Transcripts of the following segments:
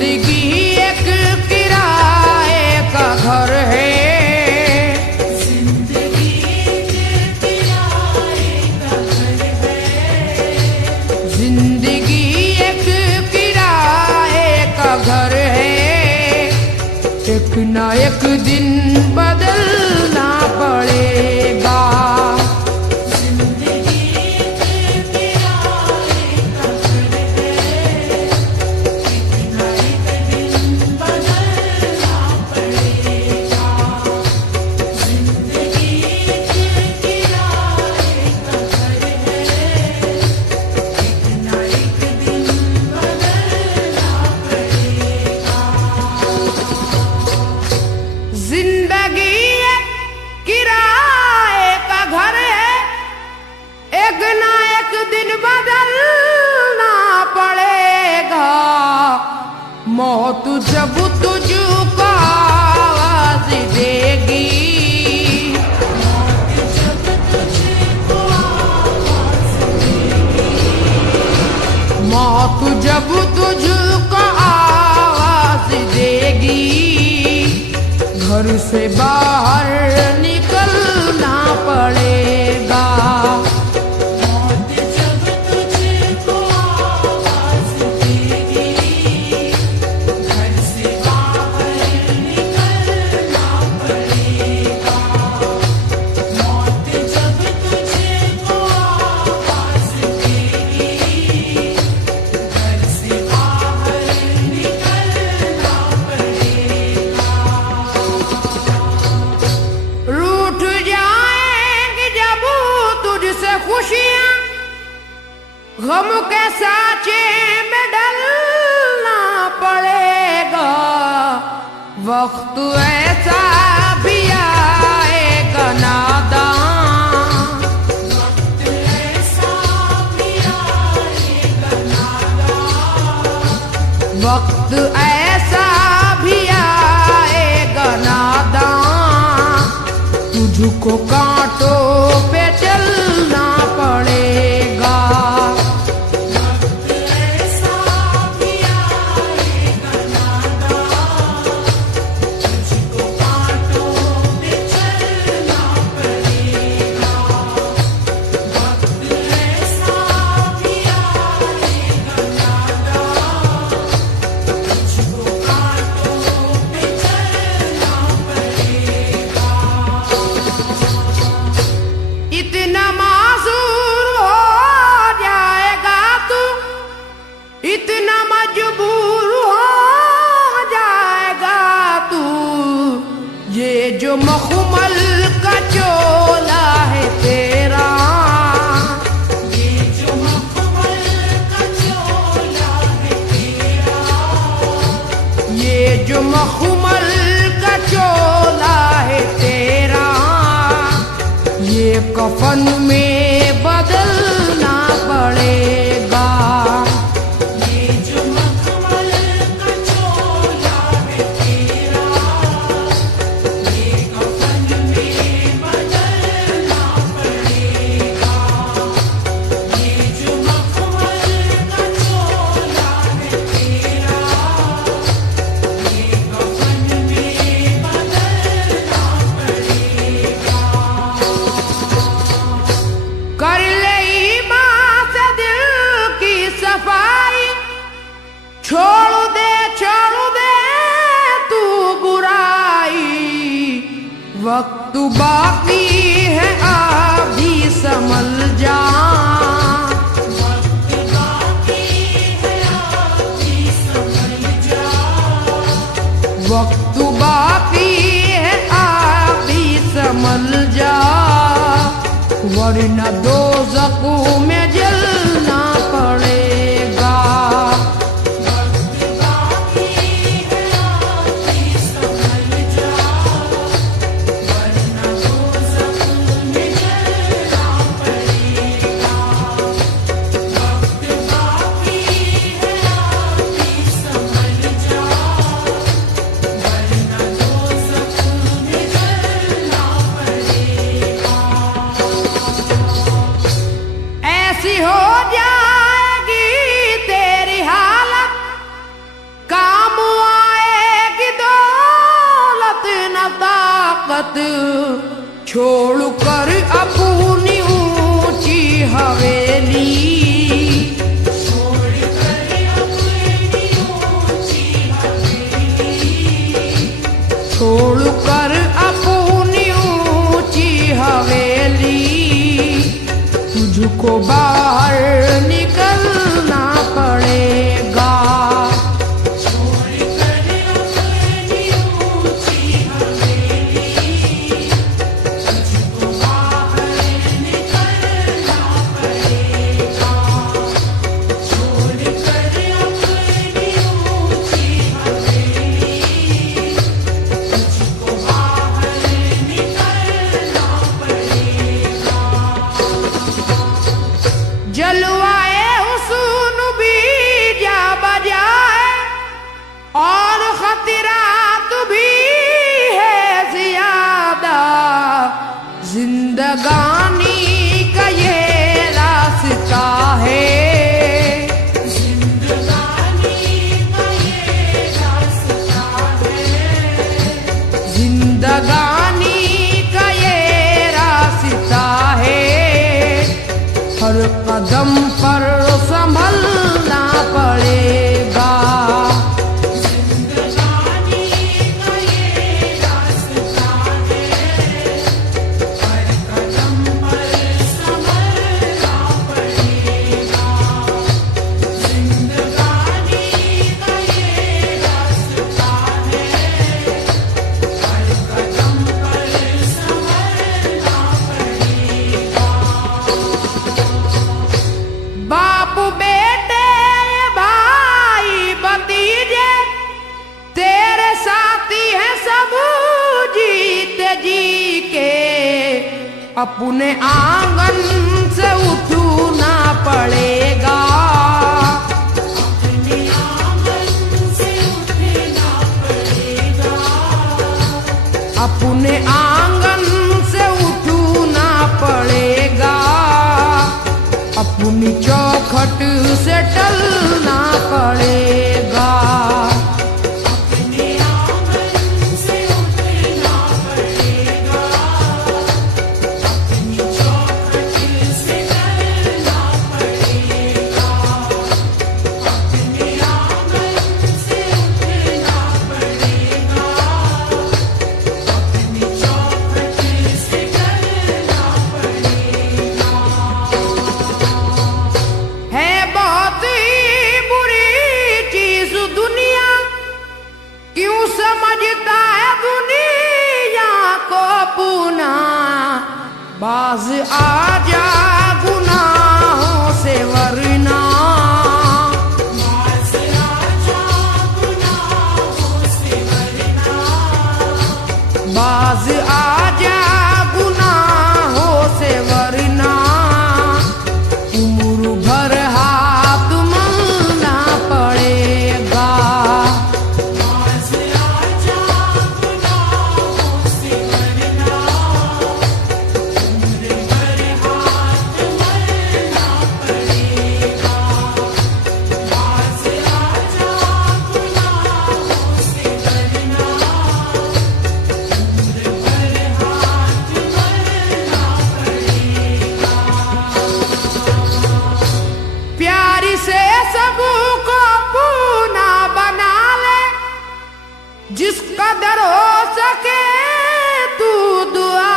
जिंदगी एक किराए का घर है, जिंदगी एक किराए का घर है, जिंदगी एक किराए का घर है। एक ना एक दिन बदलना पड़ेगा। जिंदगी एक किराए का घर है, एक ना एक दिन बदलना पड़ेगा। जिंदगी एक किराए का घर है, एक ना एक दिन बदलना पड़ेगा। जिंदगी एक किराए का घर है, एक ना एक दिन बदलना पड़ेगा। मौत जब तुझको आवाज देगी, जब तुझको आवाज देगी, मौत जब तुझको आवाज देगी, घर से बाहर निकलना पड़ेगा। मौत जब तुझको आवाज देगी, घर से बाहर निकलना पड़ेगा। मौत जब तुझको आवाज देगी, घर से बाहर निकलना पड़ेगा। रूठ जाएंगी जब तुझसे खुशियां, गम के साँचे में डलना पड़ेगा। वक्त ऐसा भी आएगा नादान, वक्त ऐसा भी आएगा नादान, वक्त ऐसा भी आएगा नादान। तुझको कांटों पे चलना पड़ेगा। वक्त ऐसा भी आएगा नादान, तुझको कांटों पे चलना पड़ेगा। वक्त ऐसा भी आएगा नादान, तुझको कांटों पे चलना पड़ेगा। इतना मासूर हो जाएगा तू, इतना मजबूर हो जाएगा तू। ये जो मखमल का चोला है तेरा, ये जो मखमल का चोला है तेरा, ये जो मखमल का चोला है तेरा, ये कफन में बदलना पड़ेगा। ये जो मखमल का चोला है तेरा, ये कफन में बदलना पड़ेगा। ये जो मखमल का चोला है तेरा, ये कफन में बदलना पड़ेगा। कर ले ईमान से दिल की सफाई, छोड़ दे तू बुराई। वक्त बाकी है अभी संभल जा, वक्त बाकी है अभी संभल जा, वक्त बाकी है अभी संभल जा। वरना दोज़ख में जलना पड़ेगा। वक्त बाकी है अभी संभल जा, वरना दोज़ख में जलना पड़ेगा। वक्त बाकी है अभी संभल जा, वरना दोज़ख में जलना पड़ेगा। ऐसी हो ताकत छोड़कर अपनी ऊंची हवेली, छोड़कर अपनी ऊंची हवेली, छोड़कर अपनी ऊंची हवेली, तुझको बाहर निकलना पड़ेगा। छोड़कर अपनी ऊंची हवेली, तुझको बाहर निकलना पड़ेगा। छोड़कर अपनी ऊंची हवेली, तुझको बाहर निकलना पड़ेगा। जलवाए हुस्न भी जा बजाए और खतरात भी है ज्यादा, जिंदगानी का ये रास्ता है, जिंदगानी का ये रास्ता है, जिंदगानी का ये रास्ता है। हर कदम पर संभलना पड़ेगा। जिंदगानी का ये रास्ता है, हर कदम पर संभलना पड़ेगा। जिंदगानी का ये रास्ता है, हर कदम पर संभलना पड़ेगा। बाप बेटे भाई भतीजे तेरे साथी हैं सब जीते जी के, अपने आंगन से उठना पड़ेगा। अपने आंगन से उठना पड़ेगा। अपने आंगन से उठना पड़ेगा। अपनी चौखट से टलना पड़ेगा। अपने आंगन से उठना पड़ेगा। अपनी चौखट से टलना पड़ेगा। अपने आंगन से उठना पड़ेगा। अपनी चौखट से टलना पड़ेगा। है बहुत ही बुरी चीज दुनिया, क्यों समझता है दुनिया को अपना। बाज आजा गुनाहों से वरना, बाज आजा गुनाहों से वरना। बाज आजा गुनाहों से वरना। उम्र भर हाथ मलना पड़ेगा। बाज आजा गुनाहों से वरना। उम्र भर हाथ मलना पड़ेगा। बाज आजा गुनाहों से वरना। उम्र भर हाथ मलना पड़ेगा। प्यारी से सबको पूना बना ले, जिस कदर हो सके तू दुआ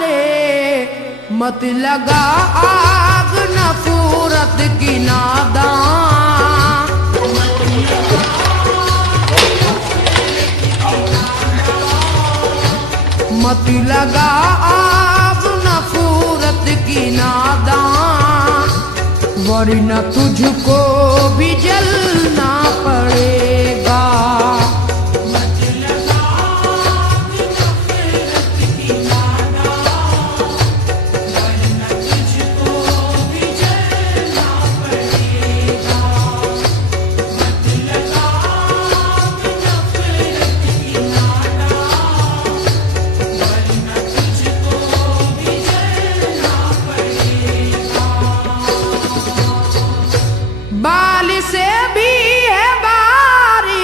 ले। मत लगा आग नफरत की नादान, मत लगा आग नफरत की नादान, वरना तुझको भी जलना पड़ेगा। मत लगा आग नफरत की नादान, वरना तुझको भी जलना पड़ेगा। मत लगा आग नफरत की नादान, वरना तुझको भी जलना पड़ेगा। बाल से भी है बारी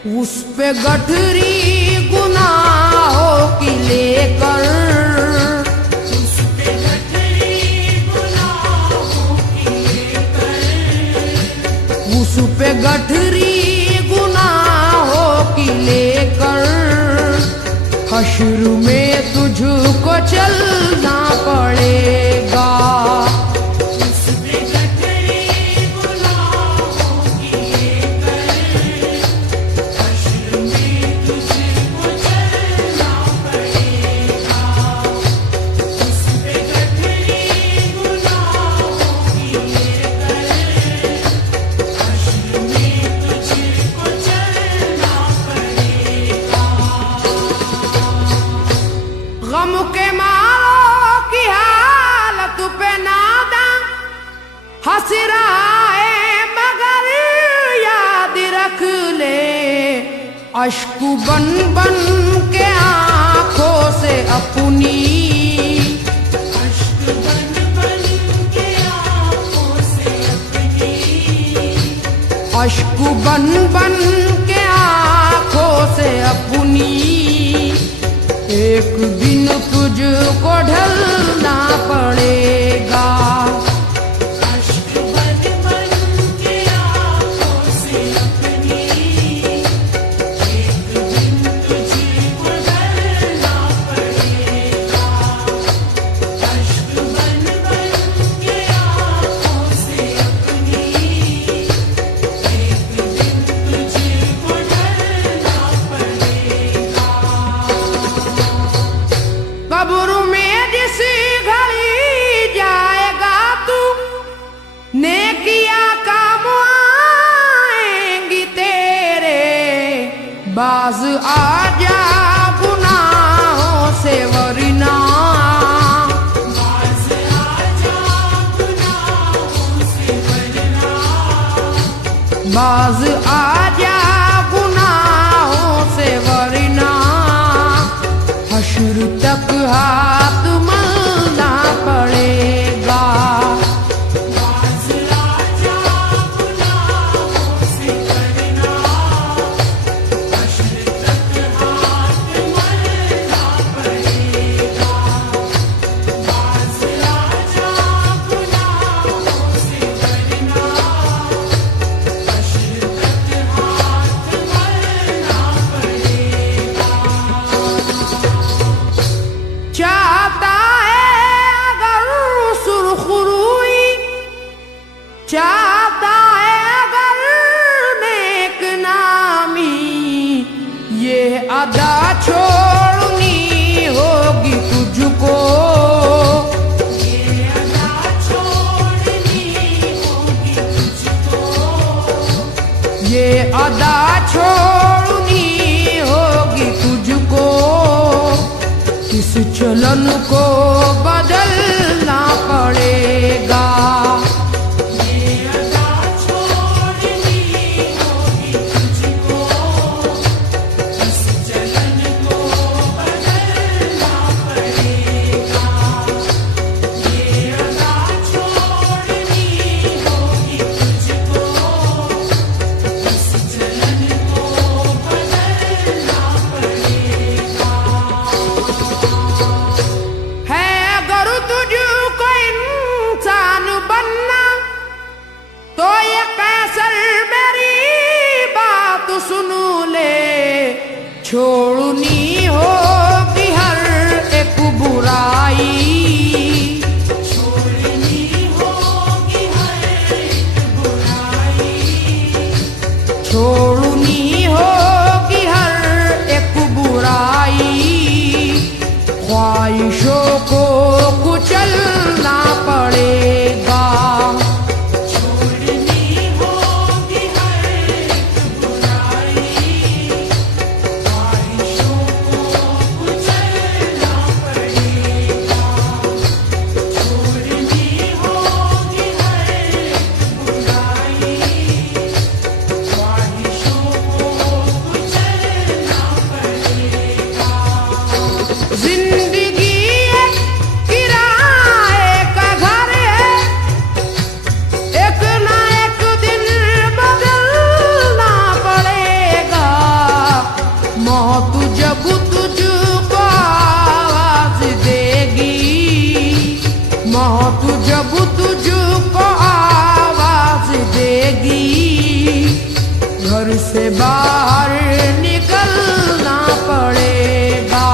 उस पे गठरी गुनाहों की लेकर, उस पे गठरी गुनाहों की लेकर, उस पे गठरी गुनाहों की लेकर, हश्र में तुझको चलना पड़ेगा। उस पे गठरी गुनाहों की लेकर, हश्र में तुझको चलना पड़ेगा। उस पे गठरी गुनाहों की लेकर, हश्र में तुझको चलना पड़ेगा। गम के मारों की हालत पे नादा हंस रहा है, मगर याद रख ले, अश्क बन बन के आंखों से अपनी, अश्क बन बन के आँखों से अपनी, अश्क बन बन के आंखों से अपनी, एक दिन तुझको ढलना पड़ेगा। अश्क बन बन के आँखों से अपनी, एक दिन तुझको ढलना पड़ेगा। अश्क बन बन के आँखों से अपनी, एक दिन तुझको ढलना पड़ेगा। कब्र में जिस घड़ी जाएगा तू, नेकियां काम आएंगी तेरे, बाज आ जा गुनाहों से वरना, बाज़ आजा गुनाहों से वरना, बाज आ जा गुनाहों से वरना, हश्र तक हाथ मलना पड़ेगा। बाज़ आजा गुनाहों से वरना, हश्र तक हाथ मलना पड़ेगा। बाज़ आजा गुनाहों से वरना, हश्र तक हाथ मलना पड़ेगा। चाहता है अगर सुरखरुई, चाहता है अगर नेक नामी, ये अदा छोड़नी होगी तुझको, ये अदा छोड़नी होगी तुझको, ये अदा छोड़नी होगी तुझको, इस चलन को बदलना पड़ेगा। ये अदा छोड़नी होगी तुझको, इस चलन को बदलना पड़ेगा। ये अदा छोड़नी होगी तुझको, इस चलन को बदलना पड़ेगा। है जब तुझको आवाज देगी घर से बाहर निकलना पड़ेगा।